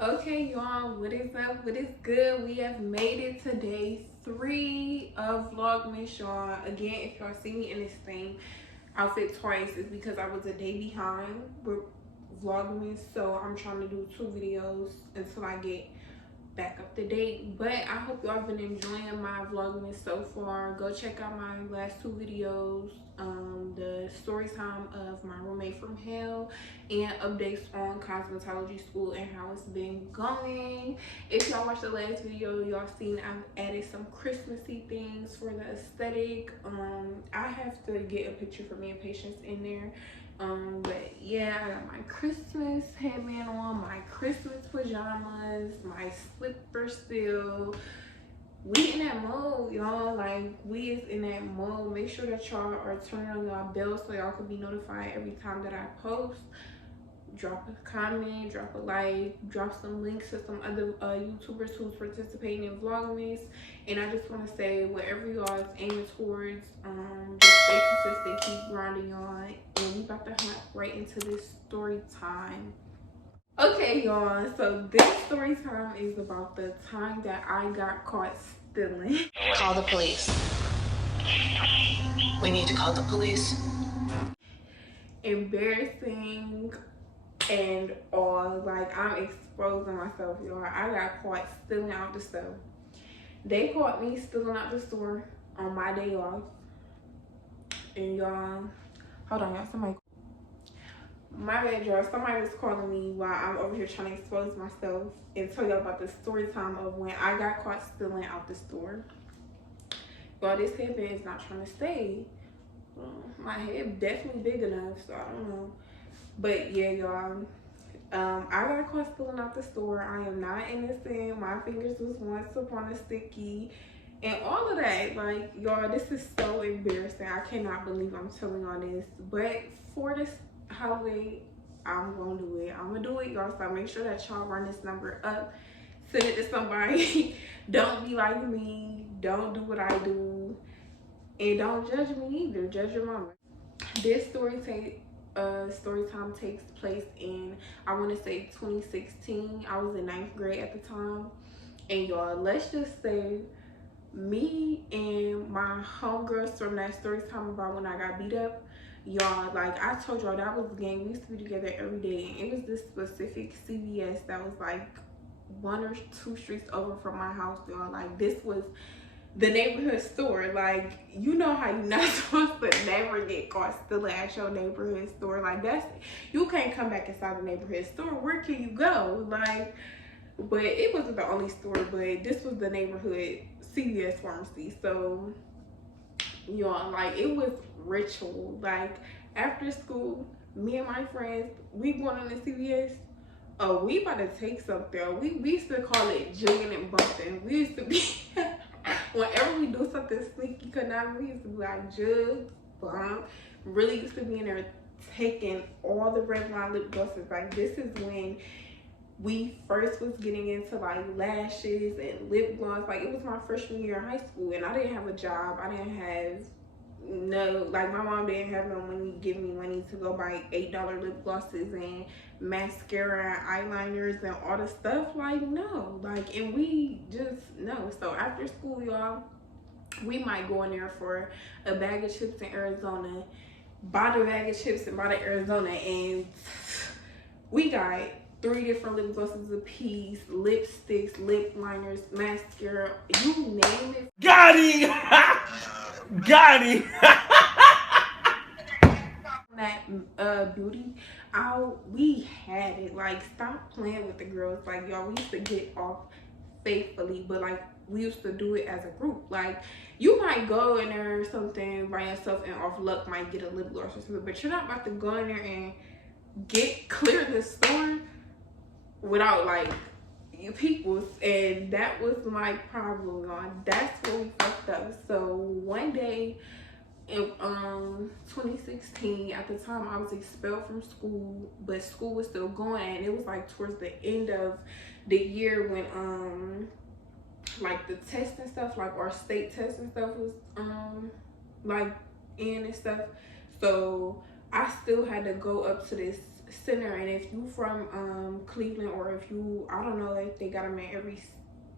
Okay, y'all, what is up? What is good? We have made it to day 3 of Vlogmas, y'all. Again, if y'all see me in this same outfit twice, it's because I was a day behind with Vlogmas. So I'm trying to do 2 videos until I get back up to date. But I hope y'all been enjoying my Vlogmas so far. Go check out my last 2 videos, the story time of my roommate from hell and updates on cosmetology school and how it's been going. If y'all watched the last video, y'all seen I've added some Christmassy things for the aesthetic. I have to get a picture for me and Patience in there. But yeah, I got my Christmas headband on, my Christmas pajamas, my slippers still. We in that mode, y'all. Like, we is in that mode. Make sure that y'all are turning on y'all bells so y'all can be notified every time that I post. Drop a comment, drop a like, drop some links to some other YouTubers who's participating in Vlogmas. And I just want to say, whatever y'all is aiming towards, just stay consistent, keep grinding on. And we about to hop right into this story time. Okay, y'all, so this story time is about the time that I got caught stealing. Call the police. We need to call the police. Embarrassing and all. Like, I'm exposing myself, y'all. I got caught stealing out the store. They caught me stealing out the store on my day off. And y'all, hold on, y'all. My bad, y'all. Somebody was calling me while I'm over here trying to expose myself and tell y'all about the story time of when I got caught stealing out the store. Y'all, this headband is not trying to stay. My head definitely big enough, so I don't know. But yeah, y'all. I got caught stealing out the store. I am not innocent. My fingers was once upon a sticky and all of that. Like, y'all, this is so embarrassing. I cannot believe I'm telling y'all this. But for this holiday, I'm gonna do it. I'm gonna do it, y'all. So make sure that y'all run this number up. Send it to somebody. Don't be like me. Don't do what I do. And don't judge me either. Judge your mama. This story time takes place in, I want to say, 2016. I was in 9th grade at the time. And y'all, let's just say me and my homegirls from that story time about when I got beat up, y'all, like I told y'all, that was the gang. We used to be together every day. And it was this specific CVS that was like 1 or 2 streets over from my house, y'all. Like, this was the neighborhood store. Like, you know how you're not supposed to never get caught stealing at your neighborhood store. Like, that's, you can't come back inside the neighborhood store. Where can you go? Like, but it wasn't the only store, but this was the neighborhood CVS pharmacy. So, y'all, like, it was ritual. Like, after school, me and my friends, we going on the CVS. Oh, we about to take something. We used to call it jigging and bumping. We used to be whenever we do something sneaky, we used to be like jug, bump. Really used to be in there taking all the red line lip glosses. Like, this is when we first was getting into like lashes and lip gloss. Like, it was my freshman year in high school and I didn't have a job. I didn't have like, my mom didn't have no money to give me money to go buy $8 lip glosses and mascara and eyeliners and all the stuff. Like, no. Like, and we just, no. So after school, y'all, we might go in there for a bag of chips in Arizona, buy the bag of chips and buy the Arizona, and we got 3 different lip glosses a piece, lipsticks, lip liners, mascara, you name it. Got him! Got him! That beauty out, we had it. Like, stop playing with the girls. Like, y'all, we used to get off faithfully, but like, we used to do it as a group. Like, you might go in there or something by yourself and off luck might get a lip gloss or something, but you're not about to go in there and clear the store without like you peoples. And that was my problem, y'all. That's where we fucked up. So one day in 2016, at the time I was expelled from school, but school was still going, and it was like towards the end of the year when like the tests and stuff, like our state tests and stuff was like in and stuff. So I still had to go up to this center, and if you from Cleveland, or if you, I don't know if they got them in every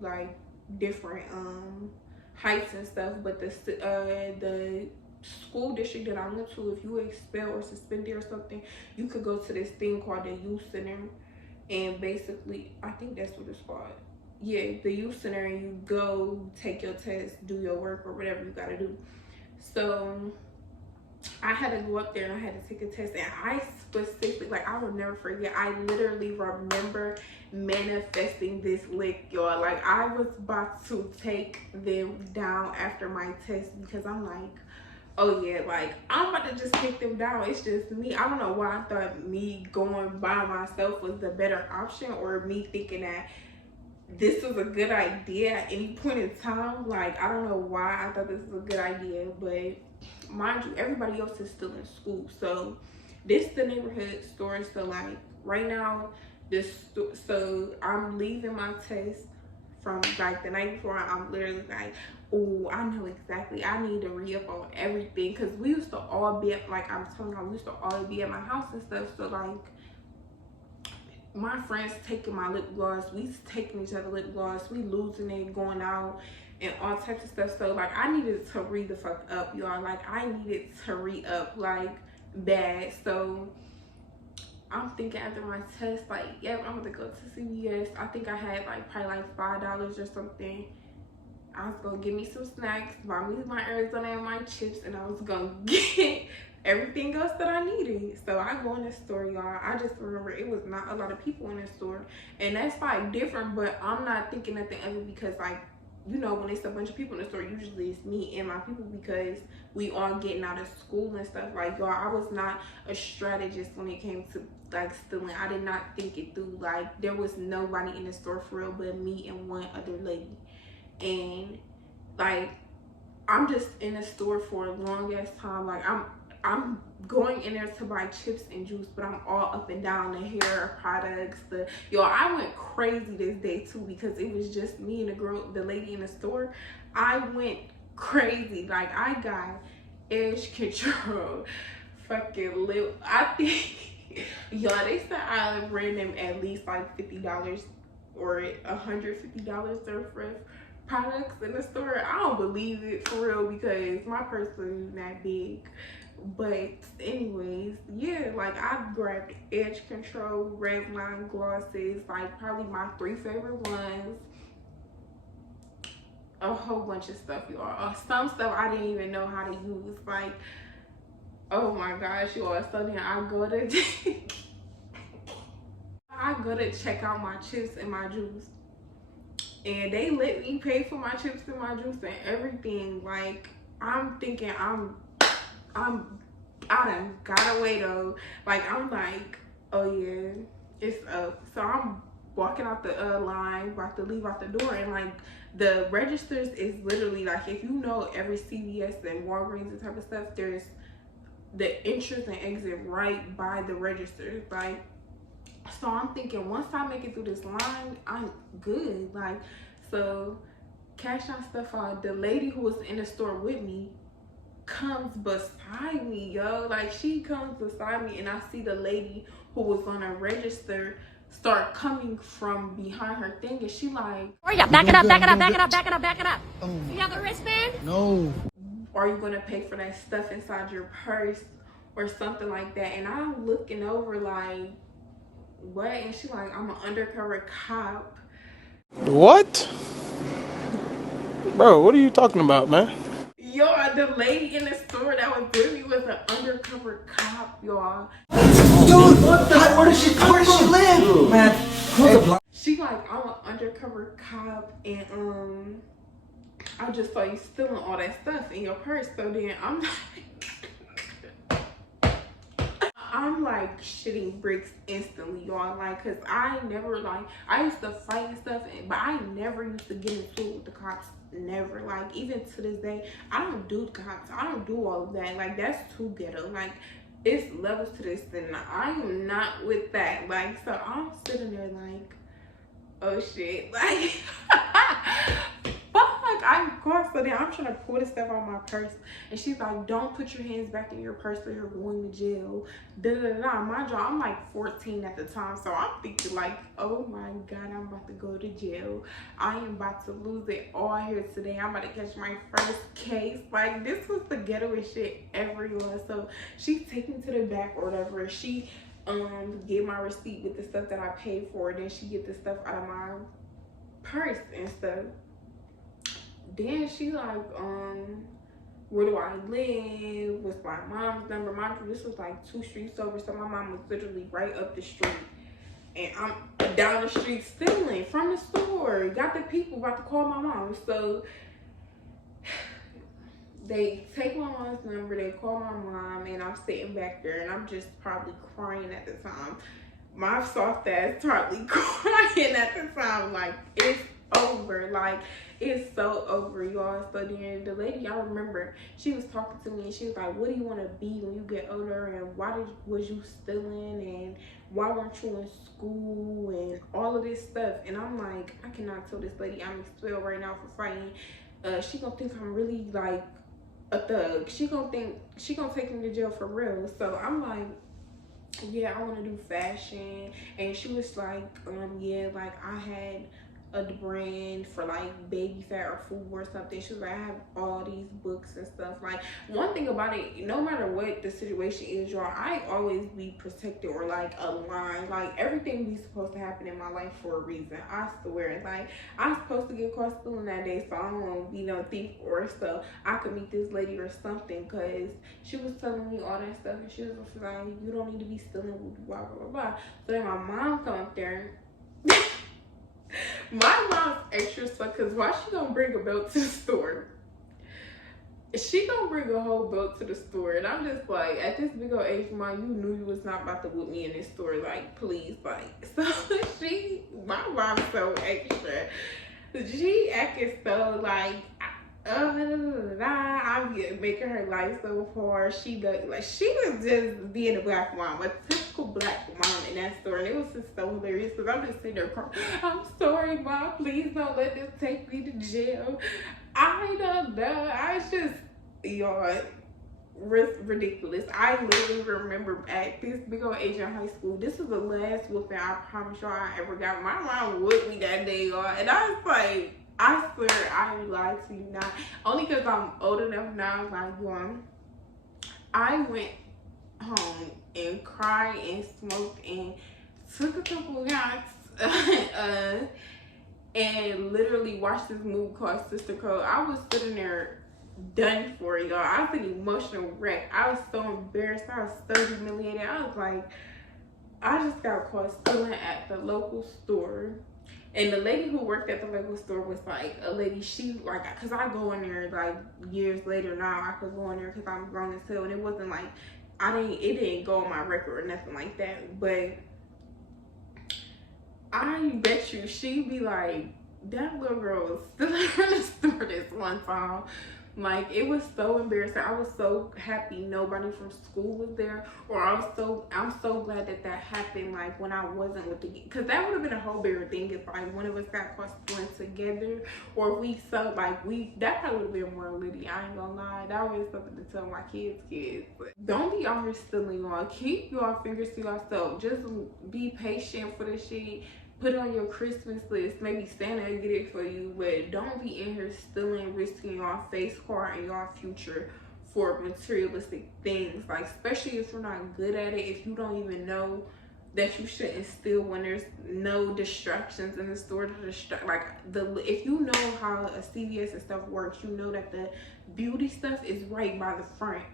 like different heights and stuff, but the school district that I went to, if you were expelled or suspended or something, you could go to this thing called the youth center, and basically I think that's what it's called. Yeah, the youth center, and you go take your test, do your work, or whatever you gotta do. So I had to go up there and I had to take a test, and I specifically, like, I will never forget, I literally remember manifesting this lick, y'all. Like, I was about to take them down after my test, because I'm like, oh yeah, like, I'm about to just take them down. It's just me. I don't know why I thought me going by myself was the better option, or me thinking that this was a good idea at any point in time. Like, I don't know why I thought this was a good idea, but mind you, everybody else is still in school. So this the neighborhood store. So like right now, so I'm leaving my test from like the night before. I'm literally like, oh, I know exactly, I need to re-up on everything, because we used to all be at, like I'm telling you, we used to all be at my house and stuff. So like, my friends taking my lip gloss, we taking each other lip gloss, we losing it, going out, and all types of stuff. So like, I needed to re the fuck up, y'all. Like, I needed to re-up like bad. So I'm thinking after my test, like, yep, I'm gonna go to CVS. I think I had like probably like $5 or something. I was gonna get me some snacks, buy me my Arizona and my chips, and I was gonna get everything else that I needed. So I go in the store, y'all. I just remember it was not a lot of people in the store, and that's like different, but I'm not thinking nothing of it, because like, you know, when it's a bunch of people in the store, usually it's me and my people, because we all getting out of school and stuff. Like, y'all, I was not a strategist when it came to like stealing. I did not think it through. Like, there was nobody in the store for real but me and one other lady. And like, I'm just in the store for a long ass time. Like, I'm going in there to buy chips and juice, but I'm all up and down the hair products. Yo, I went crazy this day too, because it was just me and the lady in the store. I went crazy. Like, I got edge control, fucking lip. I think, y'all, they said I ran them at least like $50 or $150 for products in the store. I don't believe it for real, because my purse isn't that big. But anyways, yeah, like, I grabbed edge control, Revlon glosses, like probably my 3 favorite ones, a whole bunch of stuff, y'all. Some stuff I didn't even know how to use. Like, oh my gosh, y'all. So then I go to check out my chips and my juice, and they let me pay for my chips and my juice and everything. Like, I'm thinking I done got away though. Like, I'm like, oh yeah, it's up. So I'm walking out the line, about to leave out the door, and like, the registers is literally like, if you know every CVS and Walgreens and type of stuff, there's the entrance and exit right by the registers. Like, so I'm thinking, once I make it through this line, I'm good. Like, so cash my stuff out. The lady who was in the store with me comes beside me, yo. Like, she comes beside me, and I see the lady who was on a register start coming from behind her thing, and she like, Oh yeah, back it up, back it up, back it up, back it up, back it up. You have the wristband? No. are you gonna pay for that stuff inside your purse or something like that? And I'm looking over like, what? And she like, I'm an undercover cop. What? Bro, what are you talking about, man? Yo, the lady in the store that was with me was an undercover cop, y'all. Dude, what the? Where does she live? Man, who's a She like, I'm an undercover cop, and I just saw you stealing all that stuff in your purse. So then I'm like shitting bricks instantly, y'all. Like, cause I never like, I used to fight and stuff, but I never used to get into it with the cops. Never. Like, even to this day, I don't do cops. I don't do all of that. Like, that's too ghetto. Like, it's levels to this, and I am not with that. Like, so I'm sitting there like, oh shit, like, fuck, I'm God. So then I'm trying to pull this stuff out of my purse. And she's like, don't put your hands back in your purse or you're going to jail. Da da da. Mind you, I'm like 14 at the time. So I'm thinking like, oh my God, I'm about to go to jail. I am about to lose it all here today. I'm about to catch my first case. Like, this was the ghettoest shit ever. So she take me to the back or whatever. She get my receipt with the stuff that I paid for. Then she get the stuff out of my purse and stuff. Then she like, where do I live? What's my mom's number? Mind you, this was like 2 streets over, so my mom was literally right up the street. And I'm down the street stealing from the store. Got the people about to call my mom. So they take my mom's number, they call my mom, and I'm sitting back there, and I'm just probably crying at the time. My soft ass probably crying at the time, like, it's over. Like, it's so over, y'all. So then the lady, I remember, she was talking to me, and she was like, what do you want to be when you get older, and was you stealing, and why weren't you in school, and all of this stuff. And I'm like, I cannot tell this lady I'm expelled right now for fighting. She gonna think I'm really like a thug. She gonna take me to jail for real. So I'm like, yeah, I want to do fashion. And she was like, yeah, like I had a brand for like baby fat or food or something. She was like, I have all these books and stuff. Like, one thing about it, no matter what the situation is, y'all, I always be protected or like aligned. Like, everything be supposed to happen in my life for a reason. I swear. Like, I'm supposed to get caught stealing that day, so I don't want to be no thief or so I could meet this lady or something, because she was telling me all that stuff, and she was like, you don't need to be stealing, blah blah blah blah. So then my mom come up there. My mom's extra stuck, because why she gonna bring a belt to the store? She gonna bring a whole belt to the store, and I'm just like, at this big old age, Mom, you knew you was not about to whip me in this store, like, please, like. So my mom's so extra. She acting so like, I'm making her life so hard. She was just being a black mom, a typical black mom in that store, and it was just so hilarious, because I'm just sitting there crying. I'm sorry, Mom, please don't let this take me to jail. I don't know. I was just, y'all, ridiculous. I literally remember at this big old age in high school, this was the last whooping I promise y'all I ever got. My mom whooped me that day, y'all, and I was like, I swear I lied to you not. Only because I'm old enough now, like, I went home and cried and smoked and took a couple of shots and literally watched this movie called Sister Code. I was sitting there done for, y'all. I was an emotional wreck. I was so embarrassed. I was so humiliated. I was like, I just got caught stealing at the local store. And the lady who worked at the local store was like a lady, she like, cause I go in there like years later now, I could go in there cause I'm grown as hell, and it wasn't like, it didn't go on my record or nothing like that, but I bet you she'd be like, that little girl was still in the store this one time. Like, it was so embarrassing. I was so happy nobody from school was there, or I'm so glad that happened, like, when I wasn't with the, because that would have been a whole bigger thing if like one of us got caught stealing together, or if we that probably would have been more litty. I ain't gonna lie, that was something to tell my kids. But don't be out here stealing, y'all. Keep your fingers to yourself. Just be patient for this shit. Put it on your Christmas list. Maybe Santa will get it for you, but don't be in here stealing, risking your face card and your future for materialistic things. Like, especially if you're not good at it, if you don't even know that you shouldn't steal when there's no distractions in the store to distract. Like, if you know how a CVS and stuff works, you know that the beauty stuff is right by the front,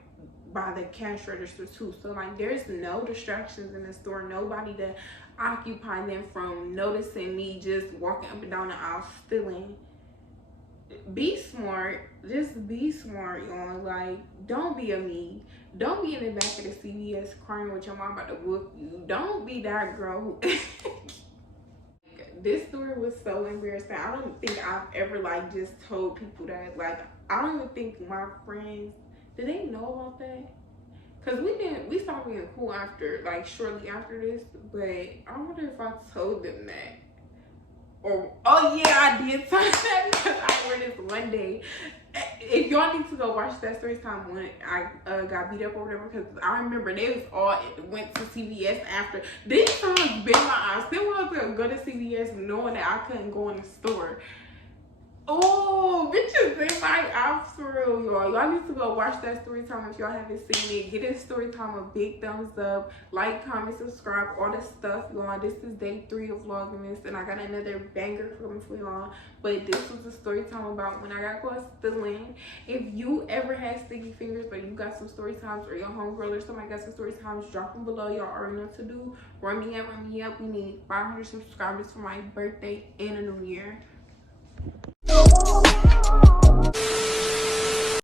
by the cash register too. So like, there's no distractions in the store, nobody to occupy them from noticing me just walking up and down the aisle stealing. Be smart. Just be smart, y'all. Like, don't be a me. Don't be in the back of the CVS crying with your mom about to whoop you. Don't be that girl who this story was so embarrassing. I don't think I've ever like just told people that. Like, I don't even think my friends, did they know about that? Cause we stopped being cool after, like, shortly after this, but I wonder if I told them that. Or, oh yeah, I did time that because I wore this one day. If y'all need to go watch that story time when I got beat up or whatever, because I remember they was all went to CVS after. These times been my eyes. Still want to go to CVS knowing that I couldn't go in the store. Oh, bitches in my eyes for real, y'all. Y'all need to go watch that story time if y'all haven't seen it. Get this story time a big thumbs up. Like, comment, subscribe, all this stuff, y'all. This is day 3 of Vlogmas, and I got another banger coming for y'all. But this was the story time about when I got caught stealing. If you ever had sticky fingers, or you got some story times, or your homegirl or somebody got some story times, drop them below. Y'all already know what to do. Run me up, run me up. We need 500 subscribers for my birthday and a new year.